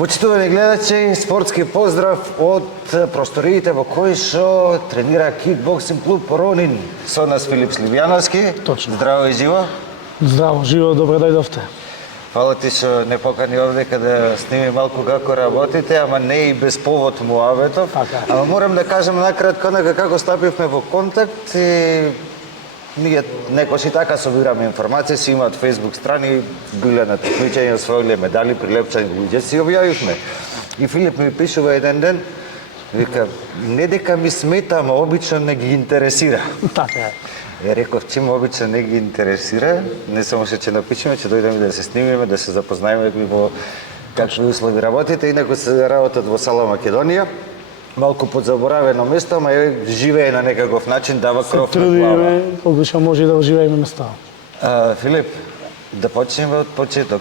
Почитувани гледачи, спортски поздрав од просториите во кои што тренира кикбоксинг клуб Ронин. Со нас Филип Сливјановски. Точно. Здраво и живо. Здраво, живо, добре дојдовте. Фала ти што не покани овде да сними малку како работите, ама не и без повод муабетов. Така. Ама морам да кажам накратко како стапивме во контакт и ние некош и така собираме информација, си имаат Facebook страни, биле на такмичења, освоиле медали, прилепчани луѓе, си објавивме. И Филип ми пишува еден ден, вика, не дека ми смета, ама обично не ги интересира. Така е. Ја реков, чим обично не ги интересира, не само ќе напишеме, ќе дојдеме да се снимиме, да се запознаеме во какви услови работите, инаку се работат во Сала Македонија. Малку подзаборавено место, ама живее на некаков начин, дава кров на глава. Трудиме, колку што може да оживееме место. Филип, да почнеме од почеток.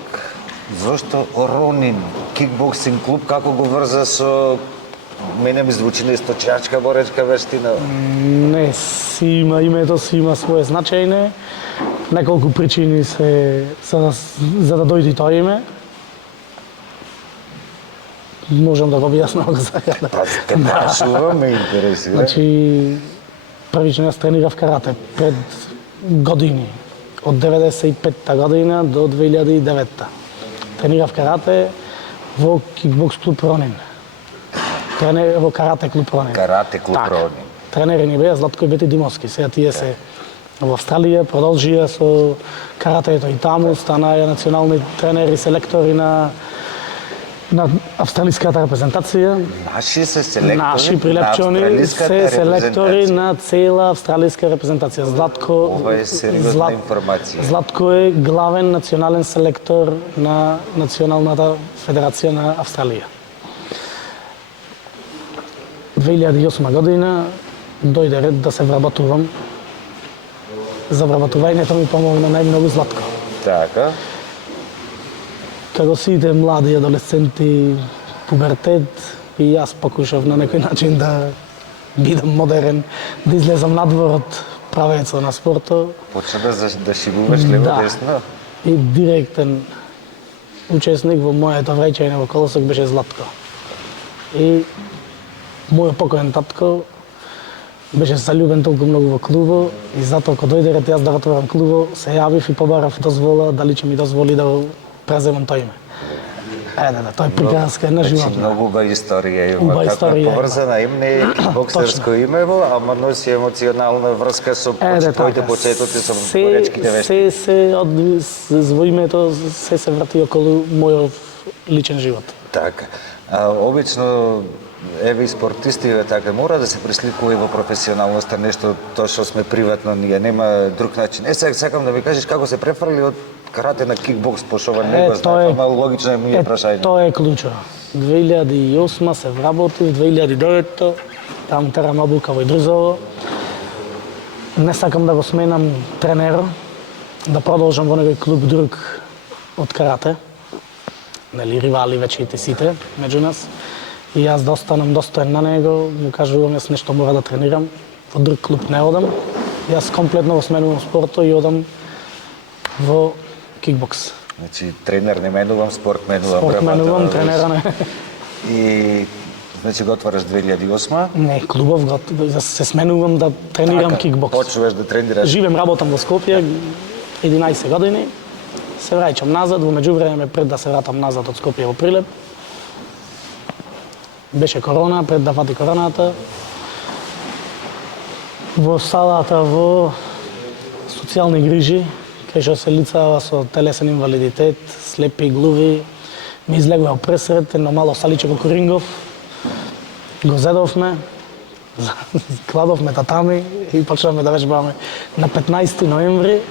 Зошто Ронин, кикбоксинг клуб, како го врза со... Мене ми звучи на источачка боречка вештина. Не, си има името, си има свое значење. Неколку причини се за да дојде тоа име. Можам да го објаснам ако сакате. Па те прашувам, ме интересира. Значи, првично јас тренирав карате пред години. Од 95-та година до 2009-та. Тренирав карате во кикбокс клуб Ронин. Во карате клуб Ронин. Карате клуб Така. Ронин. Тренери ни беа Златко и Бети Димовски. Сега тие се во Австралија, продолжија со каратето и таму, станаа национални тренери, селектори на австралиската репрезентација. Наши се селектори Наши прилепчени се селектори на цела австралиска репрезентација. Златко Ова е сериозна информација. Златко е главен национален селектор на Националната федерација на Австралија. 2008 година дојде ред да се вработувам. За вработувањето ми помогна најмногу Златко. Така. Како сите млади адолесценти, пубертет, и јас покушав на некој начин да бидам модерен, да излезам надвор од правецот на спортот. Почна да шибуваш лево-десно? И директен учесник во моето враќање во колосок беше Златко. И мојот покоен татко беше заљубен толку многу во клубо и затоа кога дојде ред јас да отворам клубо, се јавив и побарав дозвола дали ќе ми дозволи да го преземам тој име. Да, тоа е приказка една животна. Многу убава историја има. Убава Како историја. поврзана име боксерско имево, ама носи емоционална врска со твоите почетоци со боречките вештини. Се во името се врати околу мојот личен живот. Така. Обично еве и спортистите така мора да се пресликува и во професионалноста, нешто тоа што сме приватно ние, нема друг начин. Сега сакам да ми кажеш како се префрли од карате на кикбокс, пошто ова не го знам, ама логично е ми прашање. Тоа е клучо. 2008 се вработив, 2009 таму терам обука во Идризово. Не сакам да го сменам тренер, да продолжам во некој клуб друг од карате. Нели ривали веќе сите меѓу нас. И јас да останам достоен на него, му кажувам јас нешто мора да тренирам, во друг клуб не одам. Јас комплетно го сменувам спортот и одам во кикбокс. Значи тренер не менувам, спорт менувам. Спорт менувам, тренера не. И значи го отвараш 2008? Не, клубов го се сменувам да тренирам кикбокс. Почнуваш да тренираш. Живеем, работам во Скопје 11 години. Се враќам назад, во меѓувреме пред да се вратам назад од Скопје во Прилеп. Беше корона, пред да фати короната. Во салата во социјални грижи, кај што се лицава со телесен инвалидитет, слепи глуви, ми излегува пресред едно мало саличе во Корингов. Го зедовме, кладовме татами и почнавме да вежбаме на 15 ноември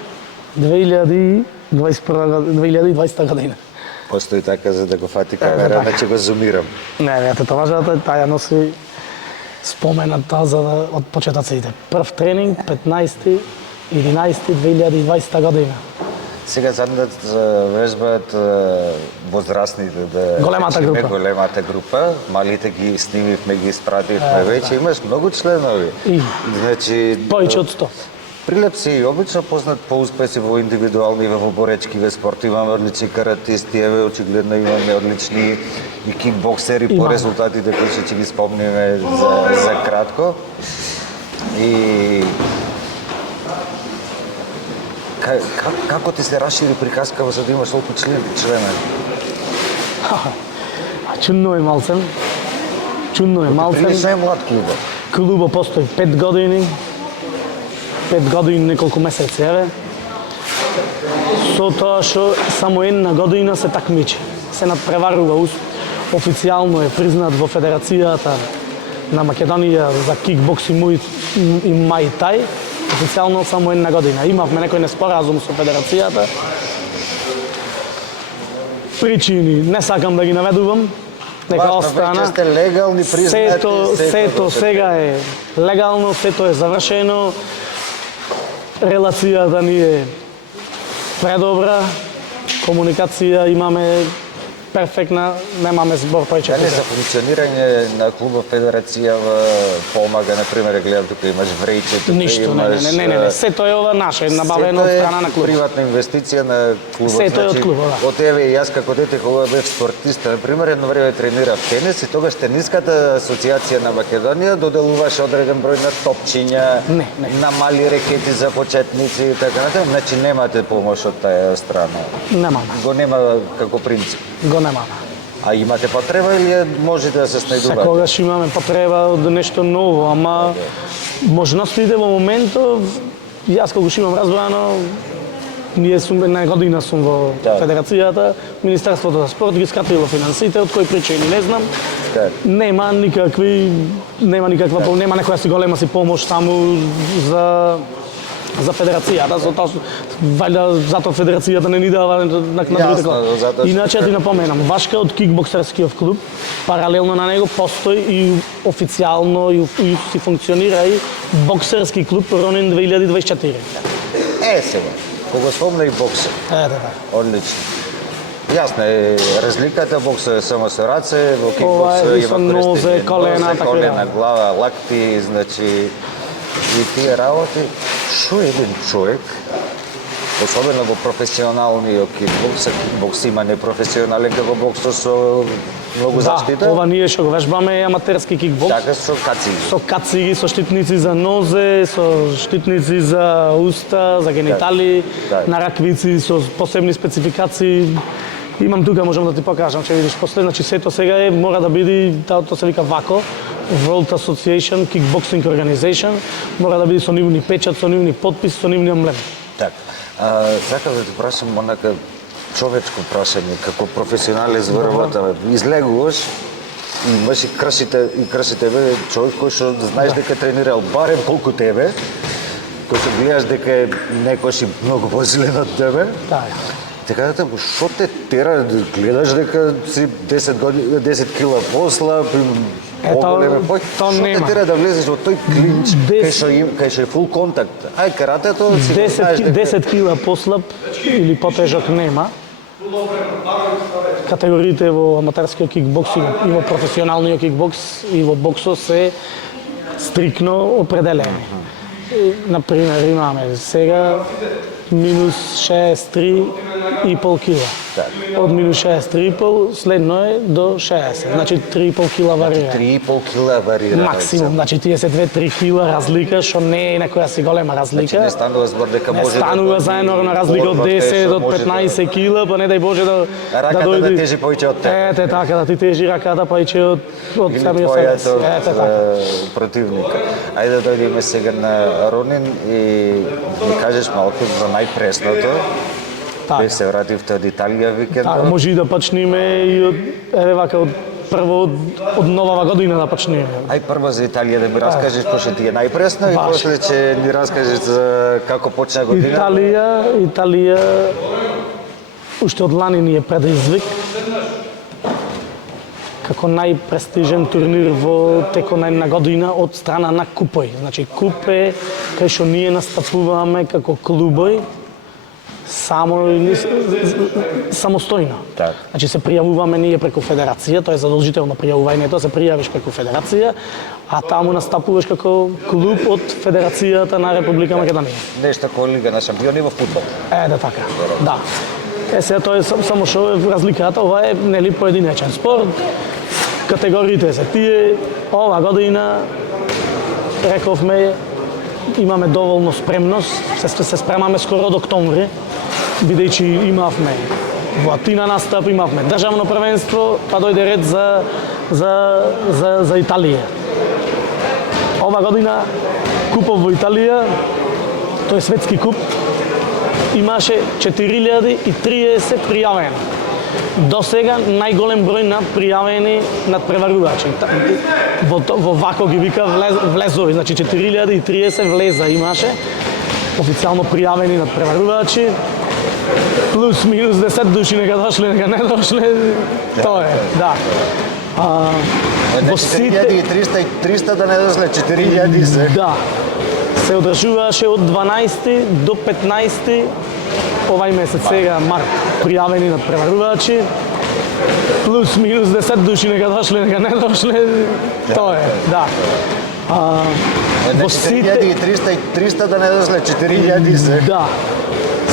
2020 година. Постои така за да го фати камера, значи го зумирам. Не, татуажата таа ја носи спомената од почетоците. Прв тренинг 15.11.2020 година. Сега заднат вежбаат возрастните да големата група, малите ги снимивме, ги испративме веќе, имаш многу членови. И значи повеќе од 100. Прилеп се и обично познат по успеси во индивидуални и во боречкиве спорти. Имаме одлични каратисти, еве очигледно имаме одлични и кикбоксери по резултатите кои ќе ги спомниме за кратко. И како ти се расшири приказкава за да имаш толку члена? Чудно е малцем. Прилично е млад клубот. Клубот постои 5 години. 5 години неколку месеци, еве. Со тоа што само една година се такмичи. Се надпреварува, официјално е признат во Федерацијата на Македонија за кикбокс и мај тај. Официјално само една година. Имавме некој неспоразум со Федерацијата. Причини не сакам да ги наведувам. Нека остана. Веќе сте легални, признати. Сето сега е легално, сето е завршено. Релацијата ни е предобра. Комуникација имаме перфектна, немаме збор повеќе. Дали за функционирање на клубот Федерацијава помага, например, гледам тука имаш врејче, Ништо, не, сето е ова наше, набавено од страна на клубот. Приватна инвестиција на клубот. Сето е од клубот, да. Од еве и јас како дете кога бев спортиста, например, едно време тренирав тенис и тогаш тениската асоциација на Македонија доделуваше одреден број на топчиња, на мали рекети за почетници и така натаму. Значи немате помош од таа страна. Немаме. Го нема како принцип. Го немаме. А имате потреба или можете да се снајдувате? Секогаш имаме потреба од нешто ново, ама можностите во моментов, јас колку што имам разбрано, ние сум една година сум во Федерацијата, Министерството за спорт ги скратило финансите, од кои причини не знам. Нема никаква, нема некоја си голема си помош таму за Федерацијата, вајда затоа Федерацијата не ни дава накнадите. Иначе ти напоменам, Башка од кикбоксерскиот клуб, паралелно на него постои и официјално и си функционира и боксерски клуб Ронин 2024. Сега, кога спомна и боксер. Одлично. Јасно е разликата, боксот е само со раце, во кикбоксот има нозе, колена, глава, лакти, значи и тие работи. Шо еден човек, особено во професионалниот кикбокс има непрофесионален како боксот со многу заштита. Да, ова ние што го вежбаме е аматерски кикбокс. Така со кациги. Со кациги, со штитници за нозе, со штитници за уста, за генитали, на раквици со посебни спецификации. Имам тука, можам да ти покажам, ќе видиш после, значи сето сега е мора да биде, тоа се вика ВАКО, World Association Kickboxing Organization, мора да биде со нивни печат, со нивни подпис, со нивни емблем. Така. Сакам да ти прашам онака човечко прашање, како професионалец во работа, излегуваш и имаш и кршите бе човек кој што знаеш дека тренирал барем колку тебе, кој што гледаш дека е некојаш и многу посилен од тебе. Така да што те тера да гледаш дека си 10 кила послаб, поголеме пој, што те тера да влезеш во тој клинч кај што е фул контакт? Ај каратето си 10 кила послаб или потежок нема. Категориите во аматерскиот кикбокс и во професионалниот кикбокс и во боксот се стрикно определени. Например, имаме сега минус 63,5 кила. Од минус 63,5 следно е до 60. Значи 3,5 кила варира. 3,5 кила варира. Максимум, значи тие се 2-3 кила разлика, што не е некоја си голема разлика. Значи не станува збор дека може да станува за енорна разлика од 10 до 15 кила, па не дај Боже да раката да тежи повеќе од тебе. Ете така, да ти тежи раката повеќе од самиот себе. Ете така. Противника. Ајде да дојдеме сега на Ронин и ми кажеш малку за најпресното. Вие се вративте од Италија викендот. Така, може и да почнеме и од еве вака прво од новава година да почнеме. Ај прво за Италија да ми раскажеш пошто ти е најпресно и после ќе ни раскажеш за како почна година. Италија уште од лани ни е предизвик како најпрестижен турнир во текот на една година од страна на купој. Значи куп е кај што ние настапуваме како клубој самостојно. Так. Значи се пријавуваме ние преку федерација, тоа е задолжително пријавувањето, се пријавиш преку федерација, а таму настапуваш како клуб од Федерацијата на Република Македонија. Нешто како Лига на шампиони во фудбал. Да, така. Да. Сега тоа е само што е разликата, ова е нели поединечен спорт. Категориите се тие, ова година рековме имаме доволно спремност, се спремаме скоро до октомври, бидејќи имавме во Атина настап, имавме државно првенство, па дојде ред за Италија. Ова година купов во Италија, тој е светски куп, имаше 4030 пријавени. До сега најголем број над пријавени надпреварувачи. Во вако ги вика влезови, значи 4030 влеза имаше, официјално пријавени надпреварувачи, плюс минус 10 души нека дошле, нека не дошле, тоа е, да. Во 4300 да не дошле, 4000 се. Да. Се одржуваше од 12 до 15 овај месец, сега март, пријавени надпреварувачи, плюс минус 10 души нека дошле, нека не дошле, тоа е, да. Во 4300 да не дошле, 4000 се. Да.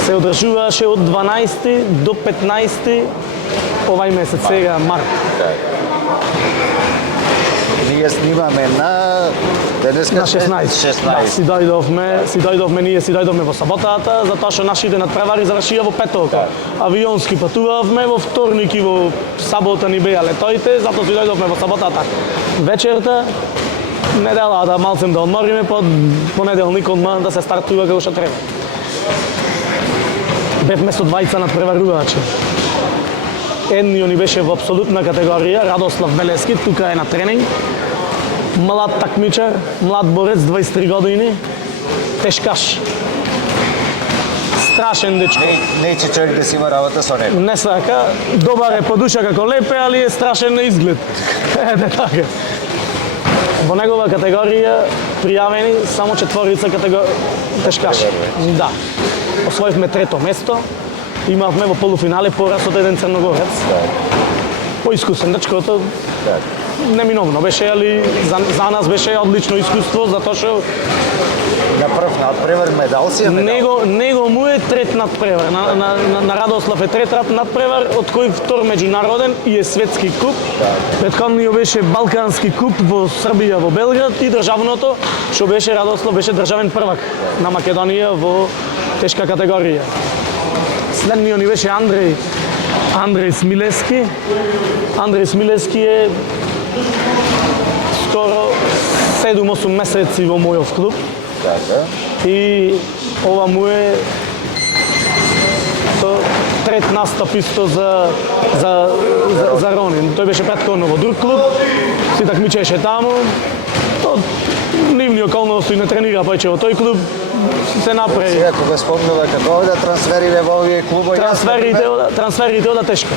Се одржуваше од 12 до 15 овај месец, сега март. Ние снимаме на денеска На 16. Да, си дојдовме во саботата, затоа што нашите надпревари завршија во петок. Авионски патувавме, во вторник и во сабота ни беа летоите, затоа си дојдовме во саботата вечерта. Неделата малцем да одмориме, понеделник одма да се стартува како што треба. Бевме со двајца надпреварувачи. Едниот ни беше во апсолутна категорија, Радослав Белески, тука е на тренинг. Млад такмичар, млад борец, 23 години, тешкаш. Страшен дечко. Неće човек да си има работа со него. Не сака, добар е по душа како лепе, али е страшен на изглед. Така. Во негова категорија пријавени само 4 тешкаши. Да. Освоивме трето место. Имавме во полуфинале пораз од еден црногорец. Поискусен дечкото. Неминовно беше, али за нас беше одлично искуство, затоа што На прв надпревар медал си е медал. Него му е трет надпревар. На Радослав е трет надпревар, од кој втор меѓународен и е светски куп. Претходниот беше Балкански куп во Србија, во Белград, и државното, што беше Радослав, беше државен првак на Македонија во тешка категорија. Следниот ни беше Андрей Смилески. Андрей Смилески е скоро 7-8 месеци во мојов клуб. И ова му е трет настап исто за Ронин. Тој беше претходно во друг клуб, си такмичеше таму. Нивни околности не тренира повеќе во тој клуб, се направи. Сега кога спомнува како овде трансферите во овие клубови. Трансферите ода тешко.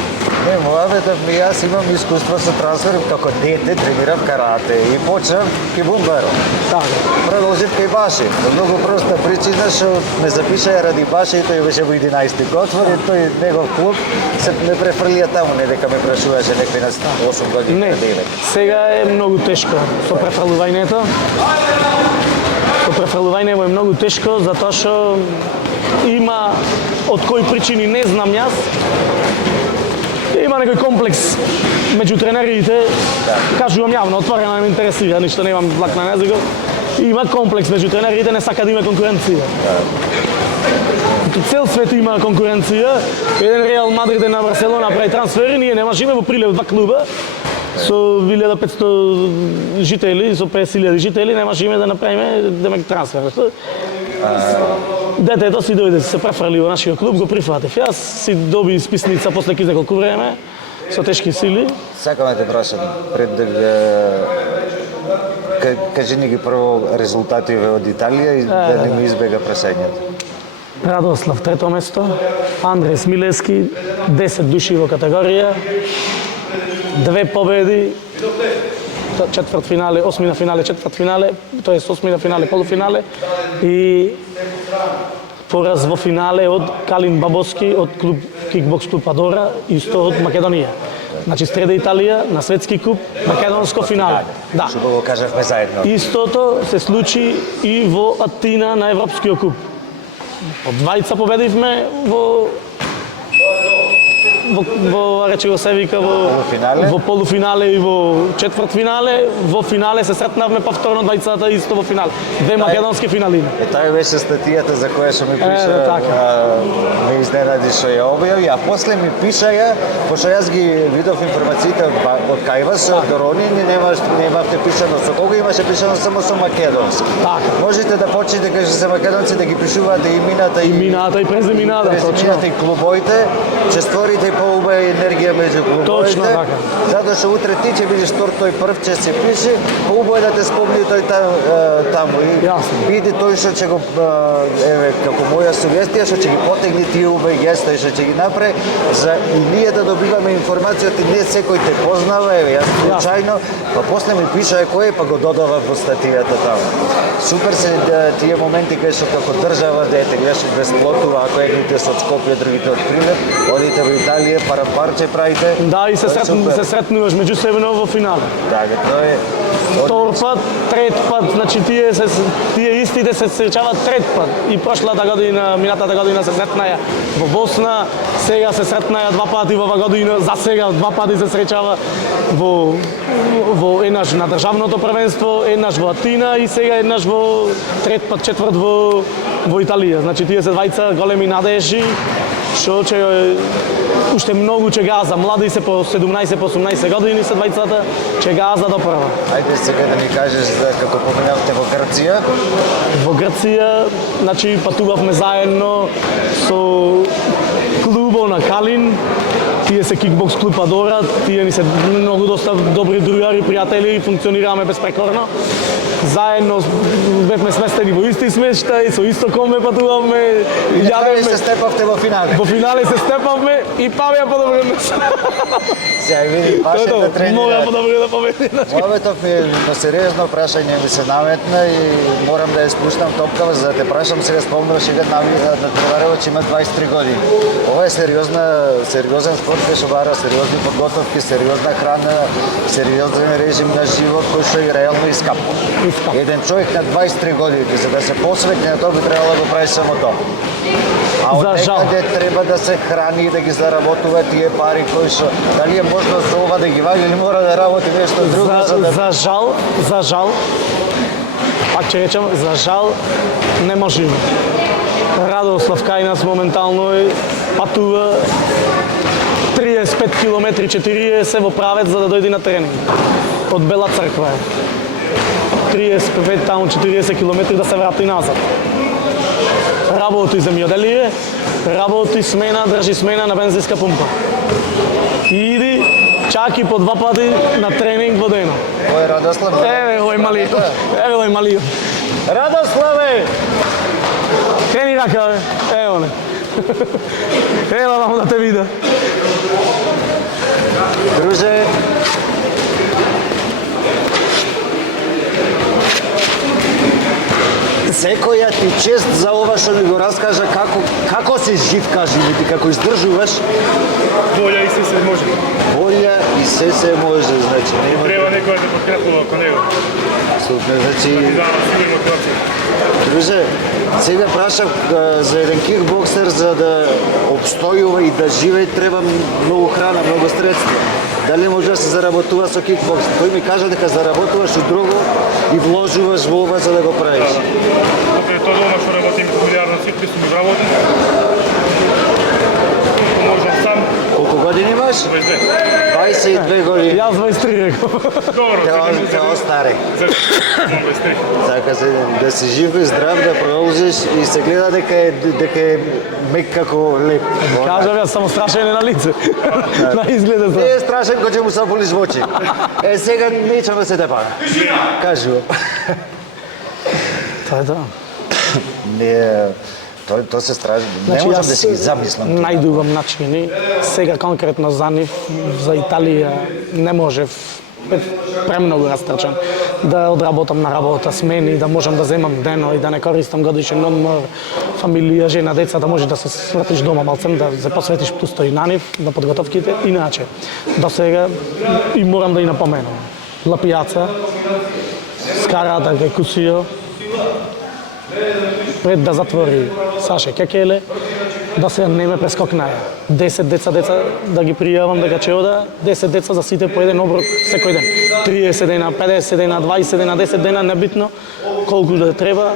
Не, муабетов ми, јас имам искуство со трансфер, како дете тренирав карате и почнав кибумбаро. Така. Продолжив кај Баши. По многу проста причина што ме запишаја ради Баши и тој беше во 11-ти готвор и тој негов клуб се ме префрлија таму, не дека ме прашуваше некој на 8 години. Не, сега е многу тешко со префрлувањето. Со префрлувањето е многу тешко затоа што има од кои причини не знам јас. Има некој комплекс меѓу тренерите, кажувам јавно, отворено, не ме интересира, ништо немам влак на езикот. Има комплекс меѓу тренерите, не сака да има конкуренција. Цел свет има конкуренција. Еден Реал Мадрид на Барселона прави трансфери, ние не можеме во Прилеп 2 клуба со 1500 жители, со 50.000 жители, не можеме да направиме демек трансфер. Детето си дојде, се префрли во нашиот клуб, го прифатив. Јас си доби списница после ки за колку време, со тешки сили. Сакам да те прашам, пред да кажи ни ги прво резултативе од Италија и да не ми избега прашањето. Радослав трето место, Андрей Смилески 10 души во категорија, 2 победи, четвртфинале, осмина финале, четвртфинале, тоест осмина финале, полуфинале и пораз во финале од Калин Бабоски од клуб Кикбокс клуб Адора, исто од Македонија. Значи среда Италија на светски куп, македонско финале. Да. Што го кажавме заедно. Истото се случи и во Атина на Европскиот куп. Од двајца победивме во рече го се вика во полуфинале и во четвртфинале, во финале се сретнавме повторно двајцата исто во финале. Две македонски финалини. Таа беше статијата за која што ми пиша, ме изненади што ја објави, а после ми пиша ја, пошто јас ги видов информациите од кај вас, од Рони, немавте пишано со кого, имаше пишано само со македонски. Можете да почнете кај се македонци да ги пишувате имината и презимината, и клубоите, ќе створите поубава енергија меѓу клубовите. Затоа што утре ти ќе бидеш втор, тој прв ќе се пише, поубаво е да те спомни тој таму и биде тој што ќе го еве како моја сугестија што ќе ги потегне тие убави гестои што ќе ги направи за и ние да добиваме информацијата, не секој те познава, еве јас случајно, па после ми пиша кој па го додава во статијата таму. Супер се тие моменти кај што како држава дете гледаш бесплотува, ако едните со Скопје, другите од Прилеп, одите во Италија, парче правите. Да, и се сретнуваш меѓусебно во финале. Така, тоа е втор пат, трет пат, значи тие истите се среќаваат трет пат. И прошлата година, минатата година се сретнаја во Босна, сега се сретнаја два пати во година, за сега два пати се среќава во еднаш на државното првенство, еднаш во Атина и сега еднаш во трет пат, четврт во Италија. Значи тие се двајца големи надежи што уште многу ќе газа, млади се по 17 по 18 години се двајцата, ќе газа до прва. Ајде сега да ни кажеш за како поминавте во Грција. Во Грција, значи патувавме заедно со клубот на Калин. Тие се кикбокс клуб Адора, тие ни се многу доста добри другари, пријатели и функционираме безпрекорно. Заедно бевме сместени во исти смештај, со исто коме патувавме. И на крај се степавте во финале. Во финале се степавме и Павија подобро Сега види, Паше да тренира. Мора подобро да победи. Моветов е на сериозно прашање ми се наметна и морам да ја спуштам топкава за да те прашам сега спомнуваш еден на Треваревич има 23 години. Ова е сериозен спорт кој што бара сериозни подготовки, сериозна храна, сериозен режим на живот кој што е реално искап. Еден човек на 23 години за да се посвети на тоа би требало да го прави само тоа. А од некаде треба да се храни и да ги заработува тие пари кои што дали е можно за ова да ги ваѓа или мора да работи нешто друго за жал пак ќе речам за жал не можеме. Радослав кај нас моментално патува 35 километри 40 во правец за да дојде на тренинг. Од Бела Црква 35 таму 40 километри да се врати назад. Работи земјоделие, работи смена, држи смена на бензинска пумпа. И иди чак и по два пати на тренинг во дено. Ој Радослав. Еве ој малио. Радославе! Крени рака, ево не. Ела мамо да те вида. Друже, секоја ти чест за ова што ми го раскажа како си жив, кажи ми ти, како издржуваш. Волја и се може. Волја и се може, значи. Треба некој да подкрепува кон него. Супер, значи. Сигурно мотивација. Друже, сега прашав за еден кикбоксер за да обстојува и да живее треба многу храна, многу средства. Дали може да се заработува со кикбокс? Тој ми кажа дека заработуваш и друго и вложуваш во ова за да го правиш. Покрај тоа дома што работим милиарно цифри сум работен. Можам сам. Колку години имаш? 22. 22 години. Јас 23 реков. Добро, Те остаре. За 23. Така се да си жив и здрав, да продолжиш и се гледа дека е мек како леп. Кажав јас само страшен е на лице. На изгледа Не е страшен кој ќе му се полиш во очи. Сега нечемо се тепа. Кажу. Тоа е тоа. Не, тоа се страшно. Не можам да си ги замислам. Најдувам начини. Сега конкретно за нив, за Италија, не можев. Премногу растрчан. да одработам на работа, смени, да можам да земам дено и да не користам годишен одмор, фамилија, жена, деца, да можеш да се свртиш дома малцем, да се посветиш пусто и на нив, на подготовките. Иначе, до сега и морам да и напоменам. Лапијаца, скарата кај Кусио, пред да затвори Саше Кекеле, да се не ме прескокнае. 10 деца да ги пријавам дека ќе ода, 10 деца за сите по еден оброк секој ден. 30 дена, 50 дена, 20 дена, 10 дена, небитно колку да треба,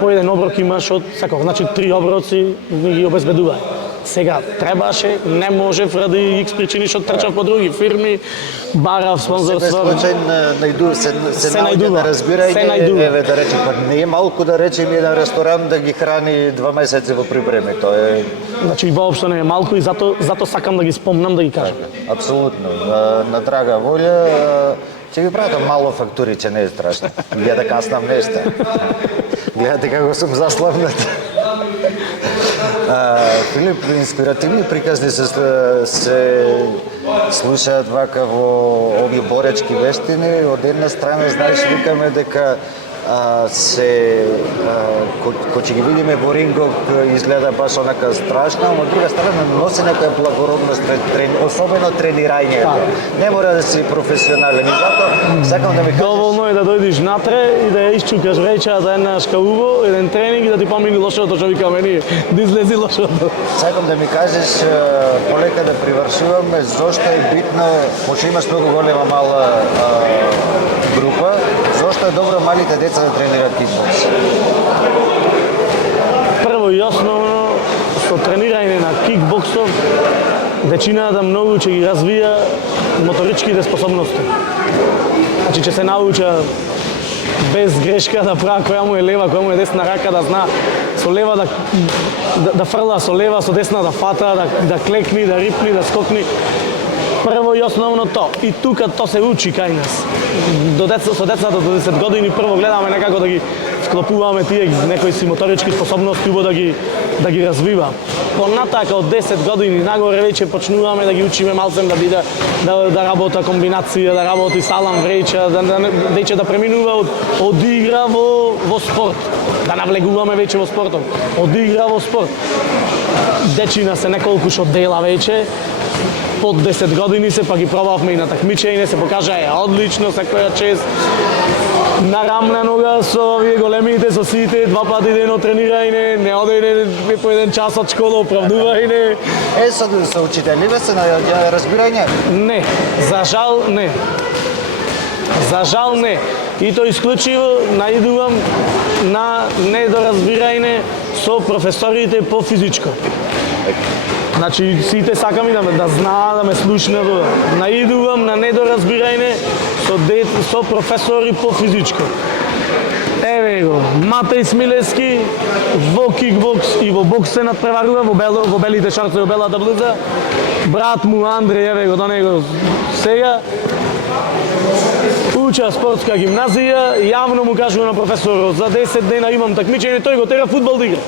по еден оброк имаш од секој. Значи 3 оброци ми ги обезбедувај. Сега требаше, не можев ради X причини што трчав по други фирми, барав спонзорство. Се најду се најду на разбирање, еве да речем, па не е малку да речем еден ресторан да ги храни 2 месеци во припреми, тоа е. Значи воопшто не е малку и зато сакам да ги спомнам да ги кажам. Апсолутно. На драга волја ќе ви пратам мало фактури, че не е страшно. Ја да каснам нешта. Гледате како сум заславнат. Филип, инспиративни приказни се слушаат вака во овие боречки вештини. Од една страна, знаеш, викаме дека кој ќе ги видиме во рингот изгледа баш онака страшно, но од друга страна носи некоја благородност, особено тренирање. Не мора да си професионален. И затоа сакам да ми кажеш. Доволно е да дојдеш натре и да ја исчукаш вечерата еднаш каубо, еден тренинг и да ти помине лошото што викаме ние, да излези лошото. Сакам да ми кажеш полека да привршуваме зошто е битно, пошто имаш многу голема мала група, зошто е добро малите деца да тренираат кикбокс? Прво и основно, со тренирање на кикбоксов, вечината многу ќе ги развија моторичките способности. Значи ќе се науча без грешка да прави која му е лева, која му е десна рака, да зна со лева да фрла со лева, со десна да фата, да клекни, да рипни, да скокни. Прво и основно то. И тука то се учи кај нас. Со децата до 10 години прво гледаме некако да ги вклопуваме тие некои си моторички способности убаво да ги развива. Понатака од 10 години нагоре веќе почнуваме да ги учиме малцем да биде да работа комбинација, да работи салам вреќа, да преминува од игра во спорт. Да навлегуваме веќе во спортот. Од игра во спорт. Дечина се неколку што дела веќе, под 10 години се, па ги пробавме и на такмичење, се покажа одлично, секоја чест. На рамна нога со овие големите, со сите, 2 пати дено тренирање, не одење по 1 час од школа, оправдување. Со учителиве се на разбирање? Не, за жал не. За жал не. И то исклучиво наидувам на недоразбирање со професорите по физичко. Значи, сите сакам и да знаат, да ме слушнат. Наидувам на недоразбирање со професори по физичко. Еве го, Матеј Смилевски во кикбокс и во бокс се надпреварува во белите шорци, во белата блуза. Брат му Андреј, еве го до него сега. Уча спортска гимназија, јавно му кажува на професорот, за 10 дена имам такмичење, тој го тера фудбал да игра.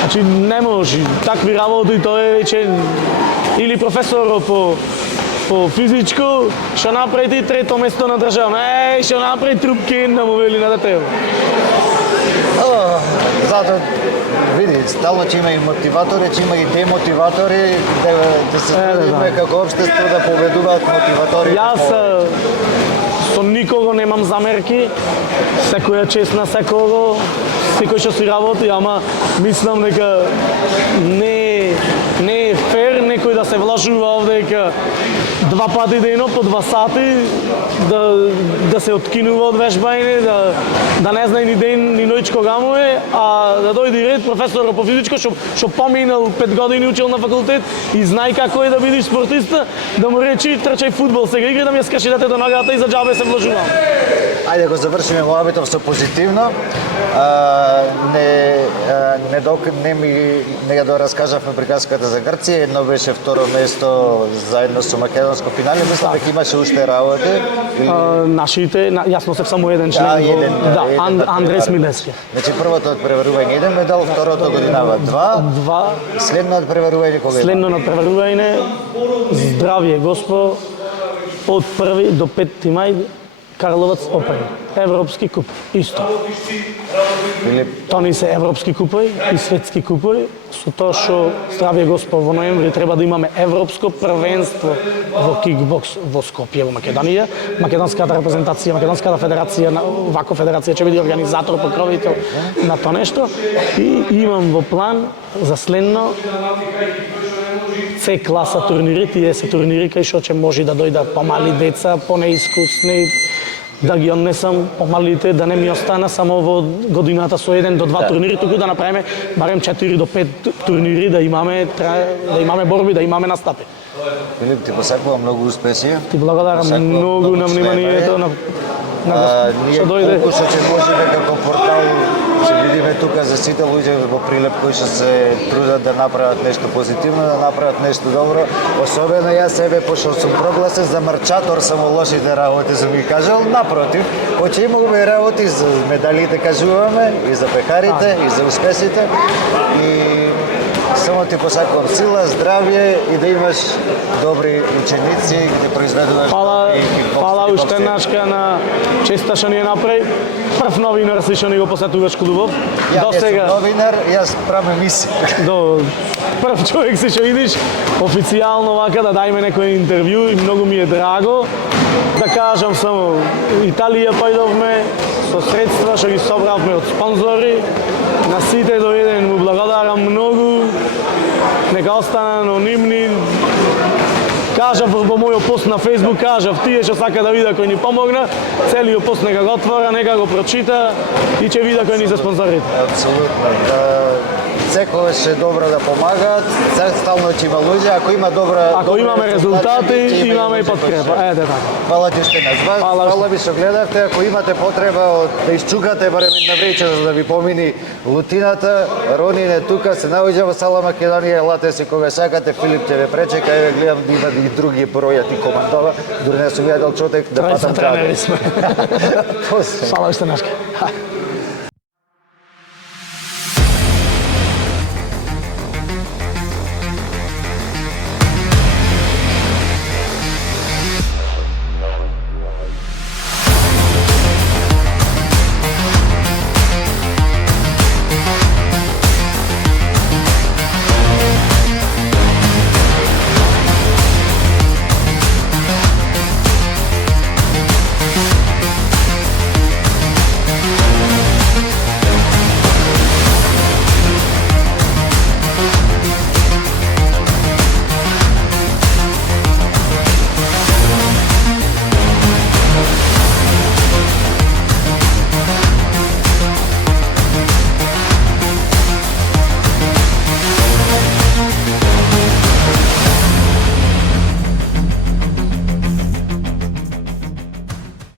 Значи не може, такви работи тоа е веќе или професорот по физичко, што направи трето место на држава. Што направи трупки да му вели на детето. Затоа, види, стално ќе има и мотиватори, ќе има и демотиватори, да се трудиме како општество да победуваат мотиватори. Јас со никого немам замерки, секоја чест на секого, секој што си работи, ама мислам дека не е фер некој да се влажува овде дека 2 пати дено по 2 сати да се откинува од вежбање, да не знае ни ден ни ноќ кога му е, а да дојде ред професорот по физичко што поминал 5 години учел на факултет и знај како е да бидеш спортиста, да му речи трчај фудбал сега игра, да ми ја скаши детето ногата и за џабе се влажувам. Ајде го завршиме муабетов со позитивно. Не ја дораскажавме приказката за Грција, едно беше второ место заедно со македонско финале, мислам дека имаше уште работи. Нашите, јас носев само еден член, Андреј Смилевски. Значи првото надпреварување 1 медал, второто годинава 2. Следно надпреварување кога? Следно надпреварување, здравје Госпо, од 1 до 5 мај Карловац Опен, Европски куп, исто. Филип, Тони се европски купови и светски купови, со тоа што здравје Господ во ноември треба да имаме европско првенство во кикбокс во Скопје во Македонија. Македонската репрезентација, Македонската федерација, вако федерација ќе биде организатор, покровител на тоа нешто и имам во план за следно С класа турнири, тие се турнири кај што ќе може да дојдат помали деца, понеискусни, да ги однесам помалите, да не ми остана само во годината со 1 до 2 турнири, туку да направиме барем 4 до 5 турнири, да имаме борби, да имаме настапи. Филип, ти посакувам многу успеси. Ти благодарам Посакувам многу на вниманието на Ние што дојде. колку што ќе можеме како портал ќе видиме тука за сите луѓе во Прилеп кои што се трудат да направат нешто позитивно, да направат нешто добро. Особено јас себе, пошто сум прогласен за марчатор само лошите работи, сум ги кажал. Напротив, ќе имаме работи за медалите кажуваме, и за пехарите, и за успесите. И само ти посакувам сила, здравје и да имаш добри ученици и да произведуваш Фала уште еднашка на честа што ни е направи. Прв новинар си што ни го посетуваш клубов. Ја не сум новинар, јас правам емисија. До прв човек си што видиш официјално вака да дајме некој интервју и многу ми е драго. Да кажам само Италија појдовме со средства што ги собравме од спонзори. На сите до еден му благодарам многу. Нека остана анонимни. Кажав во мојот пост на Facebook, кажав тие што сака да видат кој ни помогна, целиот пост нека го отвора, нека го прочита и ќе видат кој ни се спонзорите. Апсолутно. Секогаш е добро да помагаат, стално ќе има луѓе, ако имаме резултати, имаме и подкрепа. Ете така. Фала ти уште на вас, фала ви што гледавте, ако имате потреба да изчукате барем една вечер за да ви помини лутината, Ронин е тука, се наоѓа во сала Македонија, елате си кога сакате, Филип ќе ве пречека, еве гледам да има и други бројат и командова, дури не сум јадел човек да патам каде. Тренери сме. Фала уште нашка.